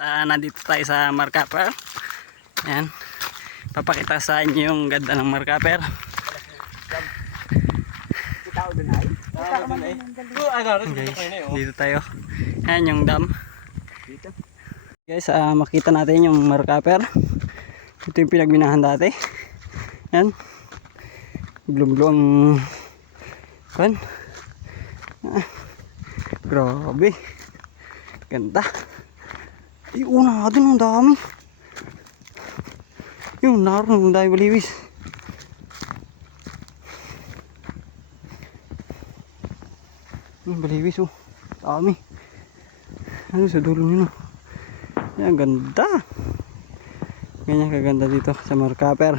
Ah, nandito tayo sa markaper. Ayan. Papakita sa inyo yung ganda ng markaper. Guys, dito tayo. Ayan yung dam. Dito. Guys, ah, makita natin yung markaper. Ito yung pinagminahan dati. Ayan. Glum-glum ang kan. Ah, grabe. Ganda. Ay, una natin ang dami. Yung naroon ang dami baliwis. Yung baliwis oh. Dami. Ano sa dulo nyo no? Yan, ganda. Ganyan kaganda dito sa Markaper.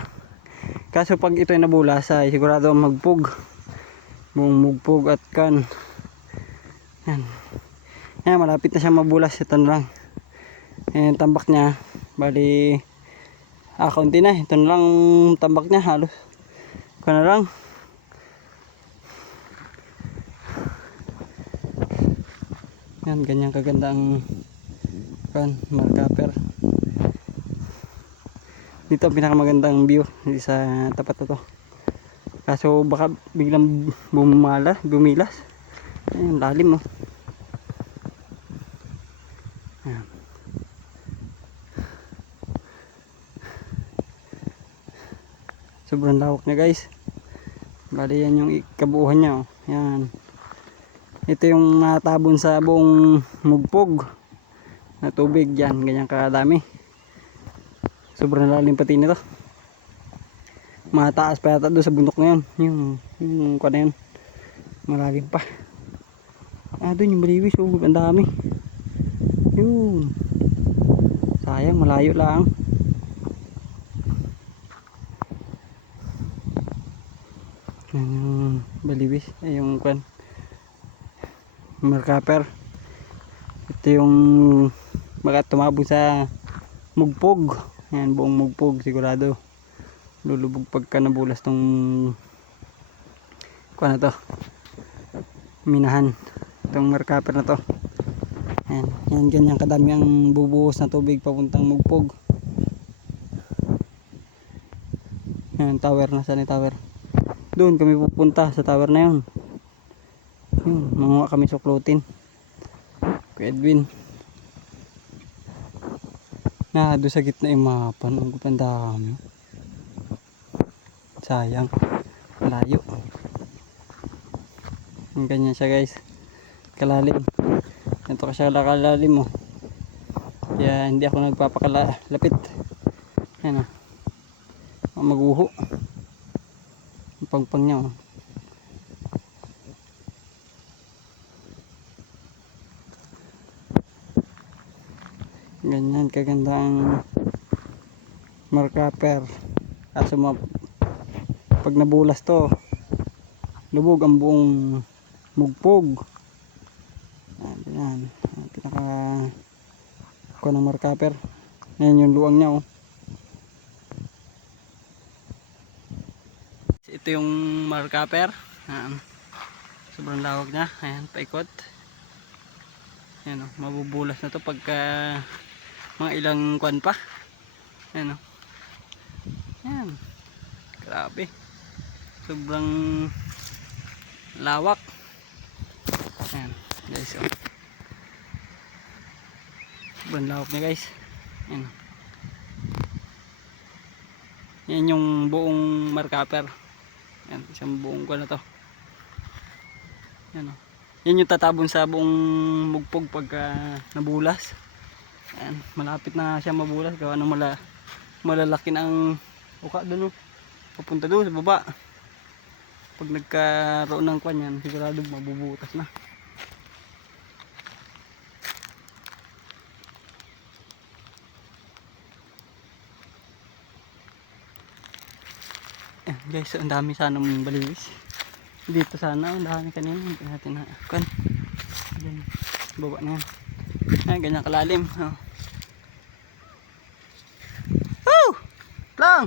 Kaso pag ito ay nabulas ay sigurado ang magpug. Buong mugpug at kan. Yan. Yan, malapit na siya mabulas. Ito na lang. Yan, tambak niya. Bali, ah, kaunti na. Ito na lang tambak niya halos. Ito na lang. Yan, ganyan kaganda ang kan, markaper. Dito ang pinakamagandang view sa tapat na to. Kaso baka biglang bumala, bumilas. Ayun, lalim oh. Sobrang lawak niya guys. Bali yan yung kabuuhan niya oh. Yan. Ito yung natabon sa buong mugpog na tubig dyan. Ganyan kadami. Sobrang lalim pati nito. Mataas pa yata doon sa bundok na yun. Yung, yung kwa yun. Malalim pa. Ah, doon yung baliwis. Oh, ang dami. Yun. Sayang, malayo lang. Yung baliwis. Ay, yung kwan. Markaper. Ito yung baka tumabog sa mugpog. Yan, buong mugpog sigurado. Lulubog pagka nabulas tong kuha na to. Minahan. Itong markaper na to. Yan, yan ganyan kadami ang bubuhos na tubig papuntang mugpog. Yan, tower na yung tower. Doon kami pupunta sa tower na yun. Yun, manguha kami suklutin. Kuya Edwin. Na, doon sa gitna yung mapan. Ang gupang dami. Sayang. Layo. Yung ganyan siya guys. Kalalim. Ganito ka siya kalalim mo. Kaya hindi ako nagpapakalapit. Yan o. Oh. Maguho. Ang pangpang niya oh. ganyan kaganda ang markaper kaso ma pag nabulas to lubog ang buong mugpog yan, yan. Ang pinaka ko ng markaper yan yung luwang niya oh ito yung markaper. Yan. sobrang lawag niya. Ayan paikot. Yan oh mabubulas na to pagka mga ilang kwan pa. Yan o yan grabe. Sobrang lawak. Yan guys o sobrang lawak niya guys. Yan o. yan yung buong markaper yan isang buong kwan na to. Yan o yan yung tatabon sa buong mugpog pagka nabulas. Ayan, malapit na siya mabulas. Gawa ng mala, malalaki ng uka doon oh. papunta doon sa baba. Pag nagkaroon ng kwan yan sigurado mabubutas na Ayan, guys ang dami sana ng baliwis dito sana ang dami kanina hindi natin na kwan Ayan, baba na yan Ayan, ganyan kalalim. Oh. Woo! Lang!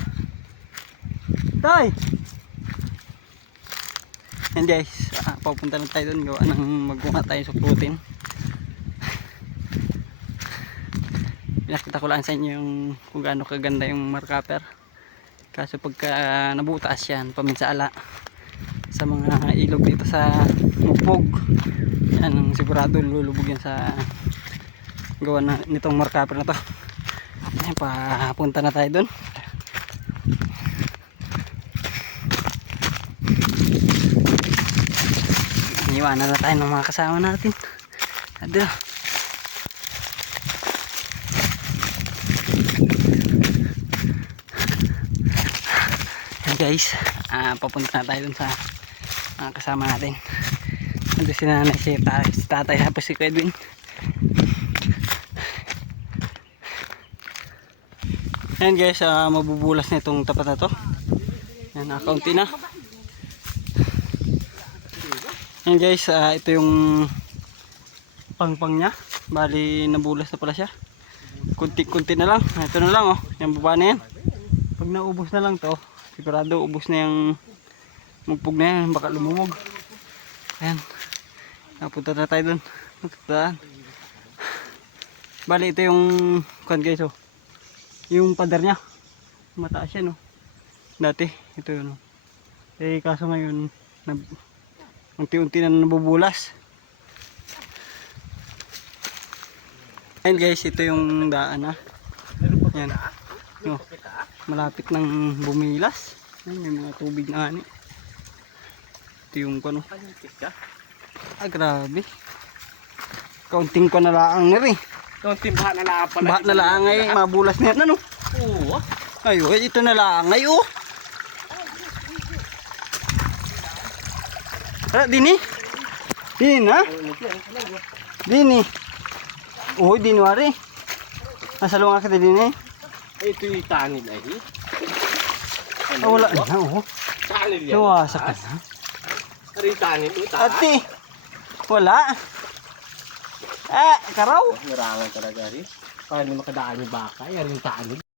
Tay! Yan guys, ah, papunta na tayo doon. Gawa ng magkuha tayo sa protein. Pinakita ko lang sa inyo yung kung gaano kaganda yung markaper. Kaso pagka nabutas yan, paminsala sa mga ilog dito sa Mupog. Yan, sigurado lulubog yan sa gawa na, nitong markaper na to. Ayan, papunta na tayo doon. Iniwanan na tayo ng mga kasama natin. Ado. Guys, ah, papunta na tayo dun sa mga kasama natin. Nandun si nanay, si tatay, si tatay, tapos si Edwin. Ayan guys, ah, mabubulas na itong tapat na to. Ayan, nakaunti na. Ayan guys, ah, ito yung pangpang niya. Bali, nabulas na pala siya. Kunti-kunti na lang. Ito na lang oh. Yung baba na yan. Pag naubos na lang to, sigurado ubos na yung mugpog na yan. Baka lumumog. Ayan. Napunta na tayo dun. Punta. Bali, ito yung kwan guys oh. Yung pader niya. Mataas yan oh. Dati, ito yun oh. Eh, kaso ngayon, nab unti-unti na nabubulas. Ayan guys, ito yung daan ah. Yan. No, malapit nang bumilas. Ayan, may mga tubig na ani. Ito yung ano. Ah, grabe. Kaunting ko na laang na rin. Yung timba na lang pala. Bahat na laang ay mabulas na yan. Ano? Oo. Ayo, eh, ito na laang ay oh. Ah, dini. Dini na. Dini. Oh, dini wari. Nasa lunga kita dini. Ito yung tanil ay. Ah, wala na oh. Tanil yan. Nawasak ka na. Ano yung? Ito taas. Ate. Wala. Eh, karaw. Narangan talaga rin. Paano makadaan yung baka? Yan yung tanil.